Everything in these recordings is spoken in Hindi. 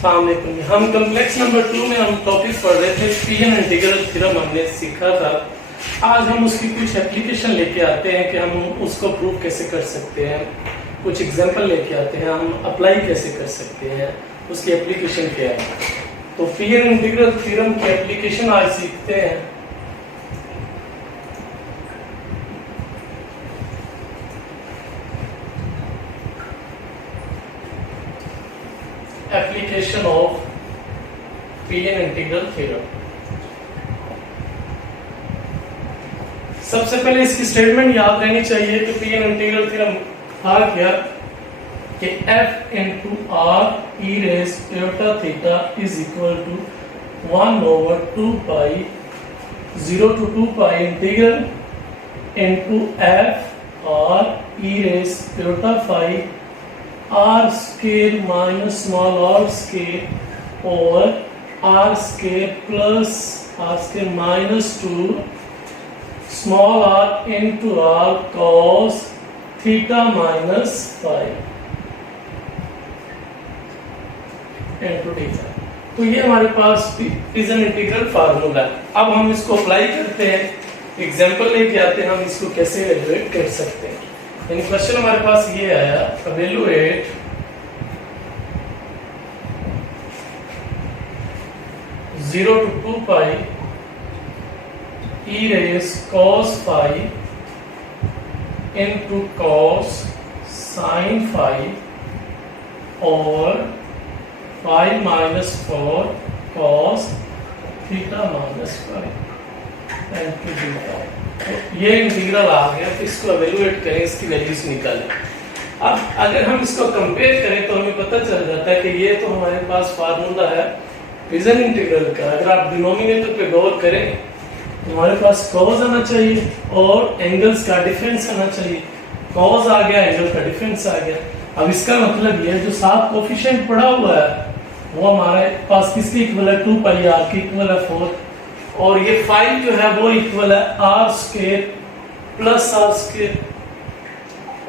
अस्सलामुअलैकुम। हम कॉम्प्लेक्स नंबर 2 में हम टॉपिक पढ़ रहे थे, पीएन इंटीग्रल थ्योरम हमने सीखा था। आज हम उसकी कुछ एप्लीकेशन लेके आते हैं कि हम उसको प्रूव कैसे कर सकते हैं, कुछ एग्जांपल लेके आते हैं, हम अप्लाई कैसे कर सकते हैं, उसकी एप्लीकेशन क्या है। तो पीएन इंटीग्रल थ्योरम की एप्लीकेशन आज सीखते हैं। Application of PN integral theorem. सबसे पहले इसकी स्टेटमेंट याद रहनी चाहिए कि पीएन इंटीग्रल थ्योरम था क्या कि f into r e raised iota theta is equal to 1 over 2 pi 0 to 2 pi integral into f r e raised iota phi r square minus small r square over r square plus r square minus 2 small r into r cos theta minus phi into theta। तो ये हमारे पास पीजन इंटीग्रल फार्मूला है। अब हम इसको अप्लाई करते हैं, एग्जांपल लेके आते हैं हम इसको कैसे एवेल्युएट कर सकते हैं। यानी क्वेश्चन हमारे पास ये आया, evaluate zero to 2 pi e raised cos phi into cos sin phi और phi minus 4 cos theta minus phi into theta। तो ये इंटीग्रल आ गया, तो इसको एवेल्युएट करें, इसकी वैल्यूज निकालें। अब अगर हम इसको कंपेयर करें तो हमें पता चल जाता है कि ये तो हमारे पास फार्मूला है पीजन इंटीग्रल का। अगर आप डिनोमिनेटर पे गौर करें तो हमारे पास cos आना चाहिए और एंगल्स का डिफरेंस आना चाहिए। cos आ गया, एंगल का डिफरेंस आ गया। अब इसका मतलब ये जो साथ कोफिशिएंट पड़ा हुआ है वो हमारे पास किसकी इक्वल है, 2 पाई r की इक्वल है 4, और ये 5 जो है वो इक्वल है r square plus r square.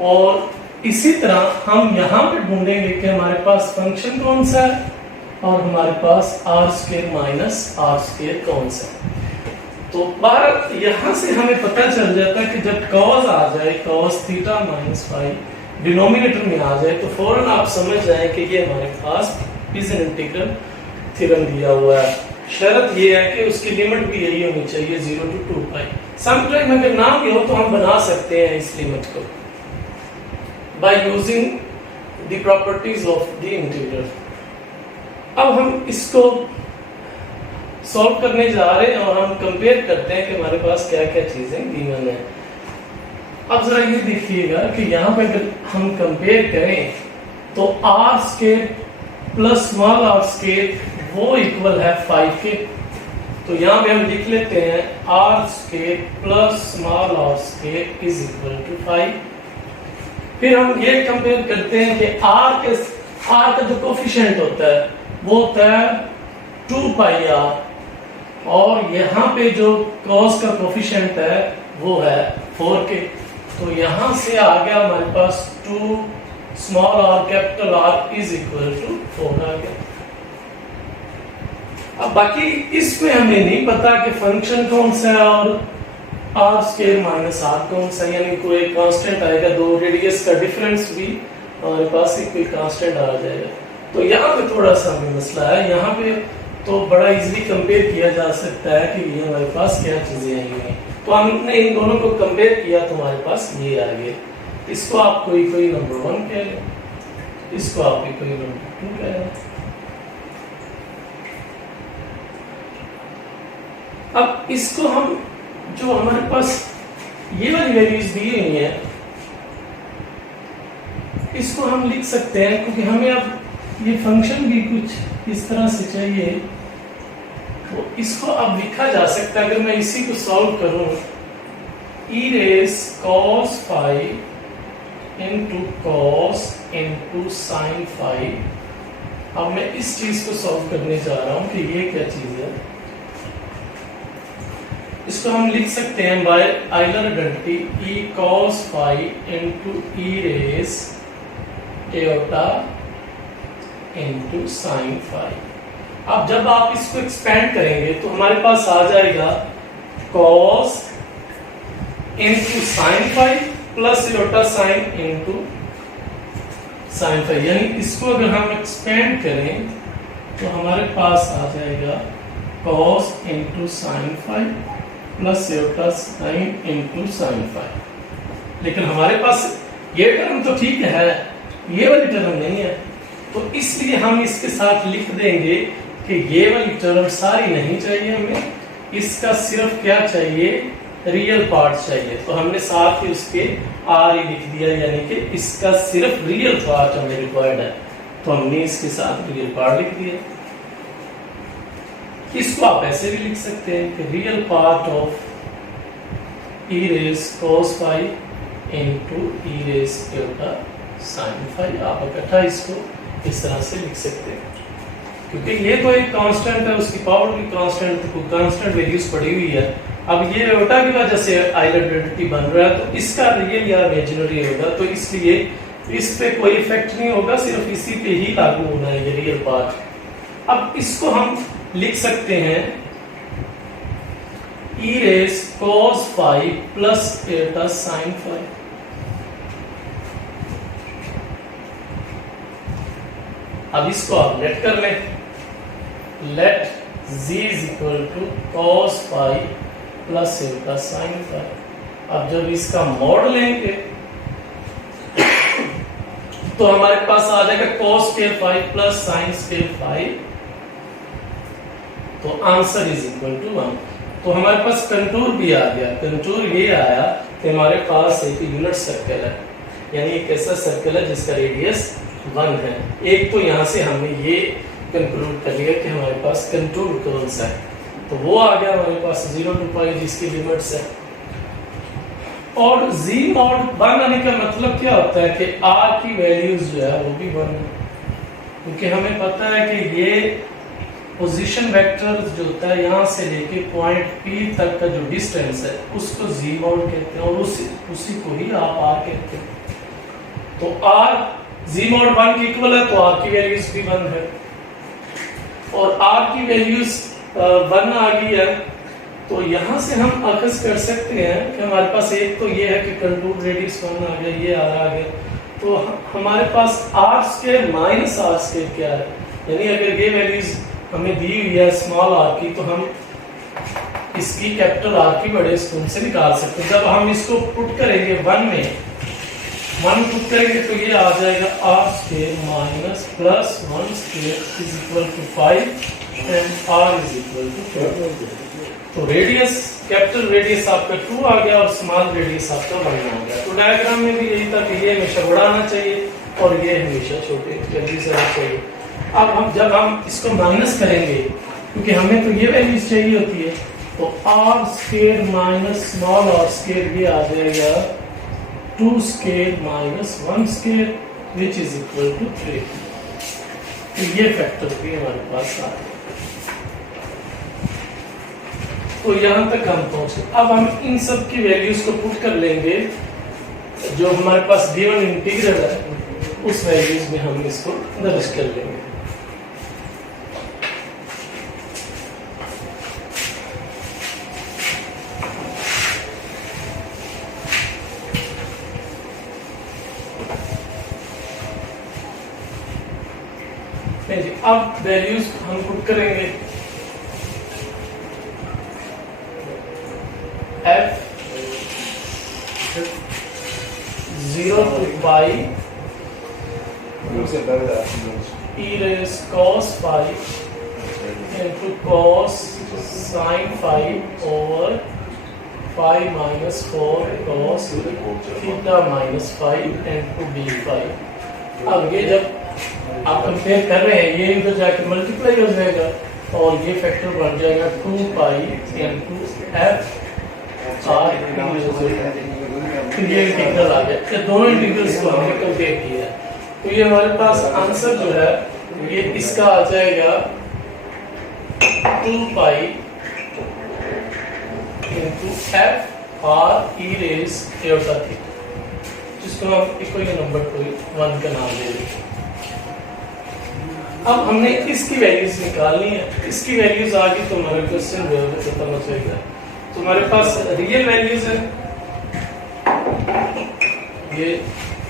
और इसी तरह हम यहाँ पे ढूंढेंगे कि हमारे पास फंक्शन कौन सा है और हमारे पास r square minus r square कौन सा है। तो बार यहाँ से हमें पता चल जाता है कि जब cos आ जाए, cos theta minus phi denominator में आ जाए, तो फौरन आप समझ जाए कि ये हमारे पास पीजन इंटीग्रल थ्योरम दिया हुआ है। शर्त ये है कि उसकी लिमिट भी यही होनी चाहिए 0 to 2 पाई। समटाइम अगर ना भी हो तो हम बना सकते हैं इस लिमिट को by using the properties of the integral. अब हम इसको सॉल्व करने जा रहे हैं और हम कंपेयर करते हैं कि हमारे पास क्या क्या चीजें गिवन है। अब जरा ये देखिएगा कि यहाँ पे अगर हम कंपेयर करें तो r square plus small r square वो इक्वल है 5 के। तो यहाँ पे हम लिख लेते हैं r square plus small r square is equal to 5। फिर हम ये कंपेयर करते हैं कि r का जो कोफिशिएंट होता है वो होता है 2 पाई r, और यहाँ पे जो cos का कोफिशिएंट है वो है 4 के। तो यहाँ से आ गया हमारे पास 2 small r capital R is equal to 4 आ गया। अब बाकी इसमें हमें नहीं पता कि फंक्शन कौन सा है और r स्क्वायर माइनस r कौन सा है, यानी कोई कांस्टेंट आएगा, दो रेडियस का डिफरेंस भी हमारे पास एक कोई कांस्टेंट आ जाएगा। तो यहाँ पे थोड़ा सा हमें मसला है। यहाँ पे तो बड़ा इजीली कंपेयर किया जा सकता है कि ये हमारे पास क्या चीजें आई हुई हैं। तो हमने इन दोनों को कंपेयर किया तो हमारे पास ये आ गया। इसको आप कोई नंबर 1 कह लें, इसको आप कोई नंबर 2 कह लें। अब इसको हम जो हमारे पास ये वाली वैल्यूज दी हुई है इसको हम लिख सकते हैं, क्योंकि हमें अब ये फंक्शन भी कुछ इस तरह से चाहिए। तो इसको अब लिखा जा सकता है, अगर मैं इसी को सॉल्व करूं, e raised cos phi into cos into sin phi। अब मैं इस चीज को सॉल्व करने जा रहा हूं कि ये क्या चीज है। इसको हम लिख सकते हैं by Euler identity e cos phi into e raised iota into sine phi. अब जब आप इसको एक्सपेंड करेंगे तो हमारे पास आ जाएगा cos into sine phi plus iota sine into sine phi, यानी इसको अगर हम एक्सपेंड करें तो हमारे पास आ जाएगा cos into sine phi plus iota sine into sine phi. लेकिन हमारे पास ये टर्म तो ठीक है, ये वाली टर्म नहीं है, तो इसलिए हम इसके साथ लिख देंगे कि ये वाली टर्म सारी नहीं चाहिए हमें, इसका सिर्फ क्या चाहिए, रियल पार्ट चाहिए। तो हमने साथ ही उसके आर ही लिख दिया, यानी कि इसका सिर्फ रियल पार्ट हमें रिक्वायर्ड है, तो हमने इसके साथ रियल पार्ट लिख दिया। इसको आप ऐसे भी लिख सकते हैं कि real part of e raise cos phi into e raise iota sin phi. आप इकट्ठा इसको इस तरह से लिख सकते हैं, क्योंकि ये तो एक कांस्टेंट है, उसकी पावर भी कांस्टेंट, तो कांस्टेंट वैल्यूज पड़ी हुई है। अब ये योटा की वजह से आइडेंटिटी बन रहा है, तो इसका रियल या इमेजिनरी होगा, तो इसलिए इस पे कोई इफेक्ट नहीं होगा, सिर्फ इसी पे ही लागू होना है ये रियल पार्ट। अब इसको हम लिख सकते हैं e raise cos phi plus eta sin phi. अब इसको आप लेट कर लें, let z is equal to cos phi plus eta sin phi. अब जब इसका मॉड लेंगे तो हमारे पास आ जाएगा cos square phi plus sin square phi, तो आंसर इज इक्वल टू 1। तो हमारे पास कंटूर भी आ गया। कंटूर ये आया कि हमारे पास एक यूनिट सर्कल है, यानी एक ऐसा सर्कल है जिसका रेडियस 1 है। एक तो यहाँ से हमने ये कंक्लूड कर लिया कि हमारे पास कंटूर कौन सा है, तो वो आ गया हमारे पास 0 to पाई जिसकी लिमिट्स है। और z नॉट 1 आने का मतलब क्या होता है कि r की वैल्यूज जो है वो भी 1 है, क्योंकि हमें पता है कि ये पोजीशन वेक्टर जो होता है यहाँ से लेके पॉइंट P तक का जो डिस्टेंस है उसको z नॉट कहते हैं, और उसी को ही आप r कहते हैं। तो r z नॉट 1 के इक्वल है, तो r की वैल्यूज भी 1 है, और r की वैल्यूज 1 आ गई है, तो यहाँ से हम अखज कर सकते हैं कि हमारे पास एक तो ये है कि कंटूर रेडियस 1 आ गया, ये आ गया, तो हमारे पास r square minus r square क्या है, यानी अगर ये वैल्यूज हमें दी हुई है स्मॉल r की, तो हम इसकी कैपिटल R की बड़े स्कूल से निकाल सकते हैं। जब हम इसको पुट करेंगे 1 में, 1 पुट करेंगे तो ये आ जाएगा r square minus plus 1 square is equal to 5 and r is equal to 4। तो रेडियस, कैपिटल रेडियस आपका 2 आ गया और स्मॉल रेडियस आपका 1 आ गया। तो डायग्राम में भी यही था कि ये हमेशा बड़ा आना चाहिए और ये हमेशा छोटे वैल्यू से आना चाहिए। अब जब हम इसको माइनस करेंगे, क्योंकि हमें तो ये वैल्यूज चाहिए होती है, तो r square minus small r square ये आ जाएगा 2 square minus 1 square which is equal to 3। तो ये फैक्टर भी हमारे पास आ गया। तो यहां तक हम पहुंचे। अब हम इन सब की वैल्यूज को पुट कर लेंगे, जो हमारे पास गिवन इंटीग्रल है उस वैल्यूज में हम इसको दर्ज कर लेंगे। अब वैल्यूज हम पुट करेंगे f 0 to pi e raised cos phi into cos sin phi over phi minus 4 cos theta minus phi into d phi। अब ये जब आप कंपेयर कर रहे हैं, ये इधर जाके मल्टीप्लाई हो जाएगा और ये फैक्टर बन जाएगा 2 पाई इनटू f r। ये इंटीग्रल आ गया, ये दोनों इंटीग्रल्स को हमने कंपेयर किया है, तो ये हमारे पास आंसर जो है ये इसका आ जाएगा 2 pi into f r e raise eta theta, जिसको हम इक्वल नंबर को 1 का नाम दे देंगे। अब हमने इसकी वैल्यूज निकालनी है, इसकी वैल्यूज आ गई तो हमारा क्वेश्चन जो है खत्म हो जाएगा। तो हमारे पास रियल वैल्यूज है, ये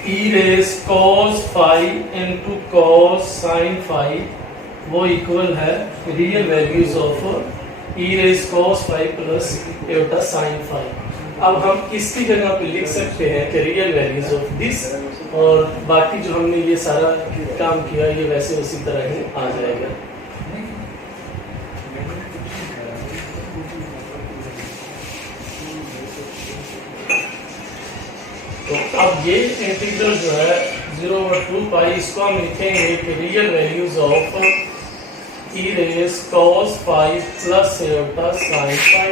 e raise cos phi into cos sin phi वो इक्वल है real values of e raise cos phi plus eta sin phi। अब हम इसकी जगह पे लिख सकते हैं कि रियल वैल्यूज ऑफ दिस, और बाकी जो हमने ये सारा काम किया ये वैसे उसी तरह ही आ जाएगा। तो अब ये इंटीग्रल जो है 0/2 पाई, इसको हम लिखेंगे कि real values of e raise cos phi plus eta sin phi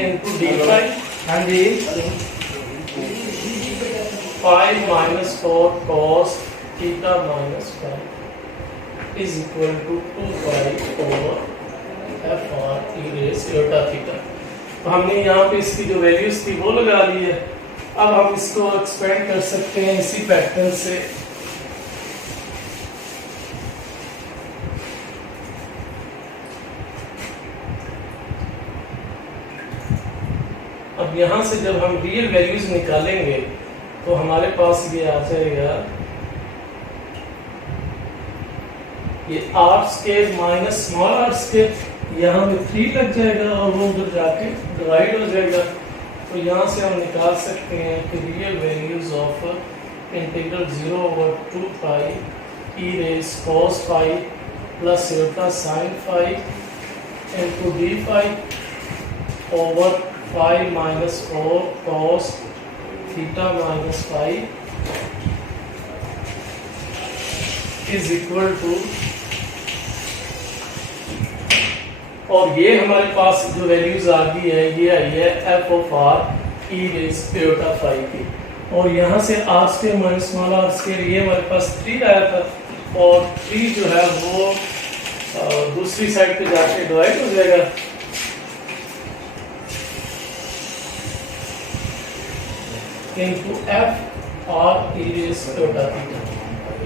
into d phi, हाँ जी, phi minus 4 cos theta minus phi is equal to 2 pi over f r e raise iota theta। तो हमने यहाँ पे इसकी जो वैल्यूज थी वो लगा ली है। अब हम इसको एक्सपेंड कर सकते हैं इसी पैटर्न से। अब यहाँ से जब हम रियल वैल्यूज निकालेंगे तो हमारे पास ये आ जाएगा, ये r square minus small r square, यहाँ में 3 लग जाएगा और वो उधर जाके डिवाइड हो जाएगा। तो यहाँ से हम निकाल सकते हैं कि real values of integral 0/2 pi e raise cos phi plus eta sin phi into d phi over phi minus 4 cos theta minus phi is equal to, और ये हमारे पास जो वैल्यूज आ गई है ये आई है f of r e raise eta phi की, और यहाँ से r square minus small r square ये हमारे पास 3 आया था, और 3 जो है वो दूसरी साइड पे जाके डिवाइड हो जाएगा। into f r e raise eta theta,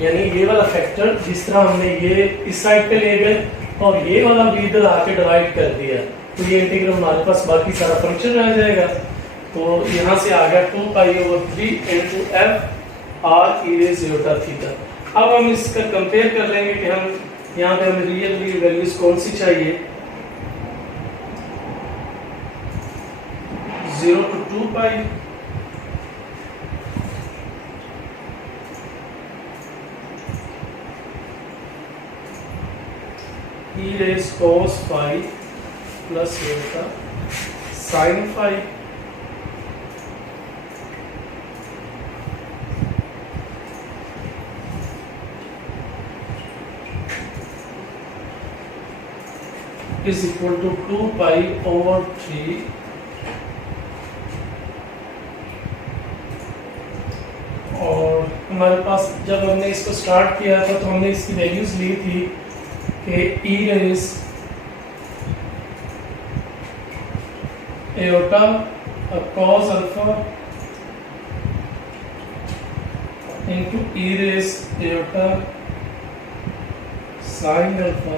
यानी ये वाला फैक्टर जिस तरह हमने ये इस साइड पे ले गए और ये वाला भी इधर आके डिवाइड कर दिया, तो ये इंटीग्रल हमारे पास बाकी सारा फंक्शन रह जाएगा। तो यहाँ से आ गया 2 pi over 3 into f r e raise eta theta. अब हम इसका कंपेयर कर लेंगे कि हम यहाँ पे हमें रियल वैल्यूज कौन सी चाहिए। 0 to 2 pi e raise cos phi plus Etah sin phi is equal to 2 pi over 3 और हमारे पास जब हमने इसको स्टार्ट किया था तो हमने इसकी वैल्यूज ली थी कि e raise eta cos alpha into e raise eta sin alpha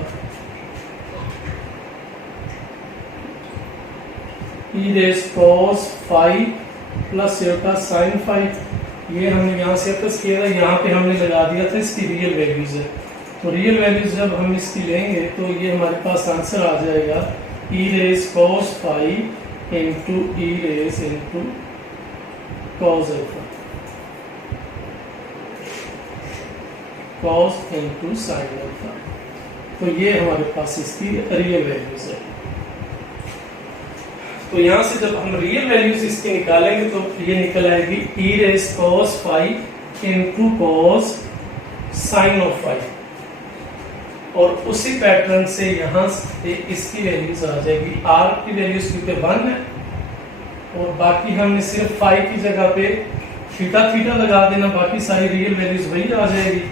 e raise cos phi plus eta sin phi, ये हमने यहाँ से प्लस किया था, यहाँ पे हमने लगा दिया था इसकी रियल वैल्यूज है। तो रियल वैल्यूज जब हम इसकी लेंगे तो ये हमारे पास आंसर आ जाएगा e raise cos phi into e raise into cos alpha cos into sin alpha. तो ये हमारे पास इसकी रियल वैल्यूज है। तो यहाँ से जब हम रियल वैल्यूज इसकी निकालेंगे तो ये निकल आएगी e raise cos phi into cos sin of phi, और उसी पैटर्न से यहाँ से इसकी वैल्यूज आ जाएगी। r की वैल्यूज क्योंकि 1 है और बाकी हमने सिर्फ phi की जगह पे थीटा थीटा लगा देना, बाकी सारी रियल वैल्यूज वही आ जाएगी।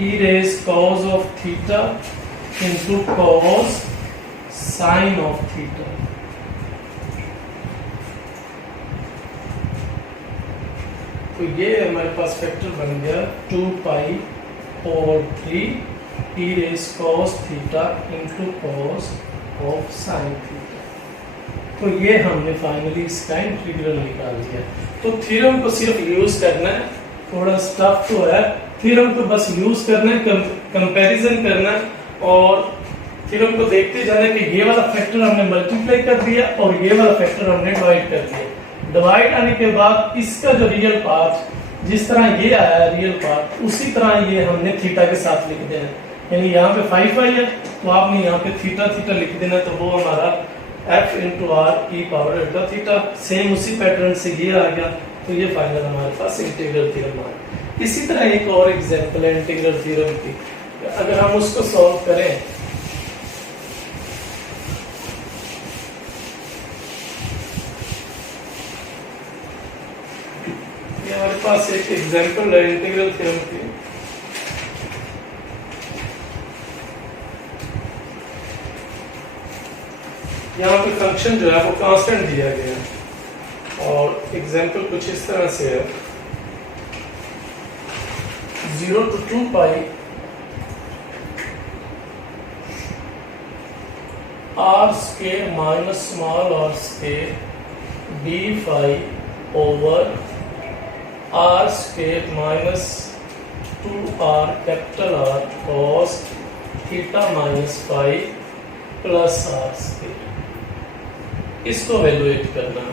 e raise cos of theta into cos sin of theta। तो तो ये हमारे पास फैक्टर बन गया 2π/3 e raised cos theta into cos of sine theta. तो ये हमने फाइनली इसका इंटीग्रल निकाल दिया। तो थ्योरम को सिर्फ यूज करना है, थोड़ा स्टफ तो है, थ्योरम को बस यूज करना है, कंपैरिजन करना है और थ्योरम को देखते जाना कि ये वाला फैक्टर हमने मल्टीप्लाई कर दिया और ये वाला फैक्टर हमने डिवाइड कर दिया। डिवाइड आने के बाद इसका जो रियल पार्ट, जिस तरह ये आया है रियल पार्ट, उसी तरह ये हमने थीटा के साथ लिख देना है। यानी यहाँ पे 5 है तो आपने यहाँ पे थीटा थीटा लिख देना, तो वो हमारा f into R E power alpha theta. Same उसी पैटर्न से ये आ गया, तो ये फाइनल हमारे पास इंटीग्रल थ्योरम आ गया। इसी तरह एक और एग्जांपल है इंटीग्रल थ्योरम की, अगर हम उसको सॉल्व करें हमारे पास एक एग्जांपल है इंटीग्रल थ्योरम की। यहाँ पे फंक्शन जो है वो कांस्टेंट दिया गया है और एग्जांपल कुछ इस तरह से है 0 to 2π r square minus small r square d phi over r square minus 2r capital R cos theta minus phi plus r square। इसको वैल्यूएट करना है।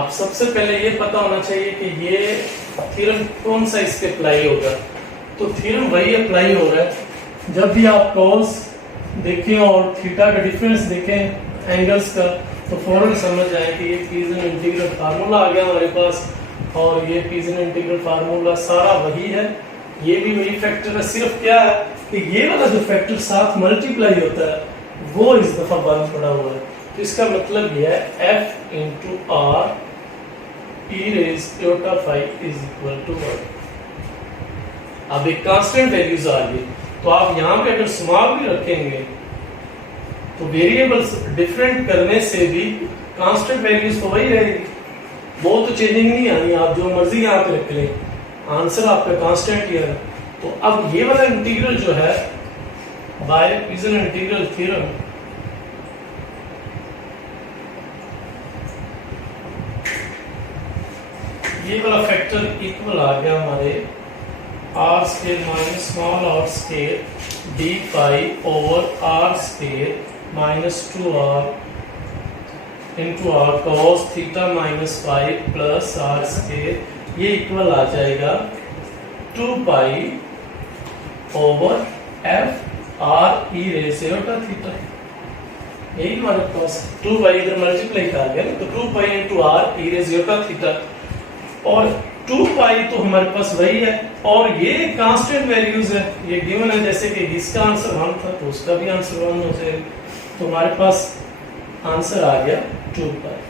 आप सबसे पहले ये पता होना चाहिए कि ये थ्योरम कौन सा इस पे अप्लाई होगा। तो थ्योरम वही अप्लाई हो रहा है जब भी आप cos देखें और थीटा का डिफरेंस देखें एंगल्स का, तो फौरन समझ जाए कि ये पीजन इंटीग्रल फार्मूला आ गया हमारे पास और ये पीजन इंटीग्रल फार्मूला सारा वही है, ये भी वही फैक्टर है। सिर्फ क्या है कि ये वाला जो फैक्टर साथ मल्टीप्लाई होता है वो इस दफा बंद पड़ा हुआ है। तो इसका मतलब ये है f into r e raised iota phi is equal to 1। अब एक कांस्टेंट वैल्यूज आ गई, तो आप यहाँ पे अगर स्मॉल भी रखेंगे तो वेरिएबल्स डिफरेंट करने से भी कांस्टेंट वैल्यूज तो वही रहेगी, वो तो चेंजिंग नहीं आनी। आप जो मर्जी यहाँ पे रख लें, आंसर आपका कांस्टेंट ही है। तो अब ये वाला इंटीग्रल जो है बाय पीजन इंटीग्रल थ्योरम, ये वाला फैक्टर इक्वल आ गया हमारे r square minus small r square d pi over r square minus 2r into r cos theta minus 5 plus r square, ये इक्वल आ जाएगा 2 pi over f r e raise to theta. यही हमारे पास 2 पाई इधर मल्टीप्लाई कर गया तो 2 pi into r e raise to theta और 2 पाई तो हमारे पास वही है और ये कांस्टेंट वैल्यूज है, ये गिवन है। जैसे कि इसका आंसर 1 था तो उसका भी आंसर 1 हो जाएगा, तो हमारे पास आंसर आ गया 2 पाई।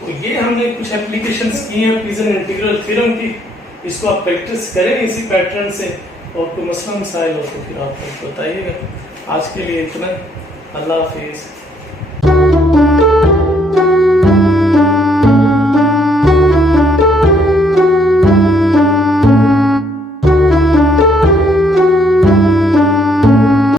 तो ये हमने कुछ एप्लीकेशंस की हैं पीजन इंटीग्रल थ्योरम की, इसको आप प्रैक्टिस करें इसी पैटर्न से और कोई मसला मसाइल हो तो फिर आप बताइएगा। आज के लिए इतना, अल्लाह हाफिज।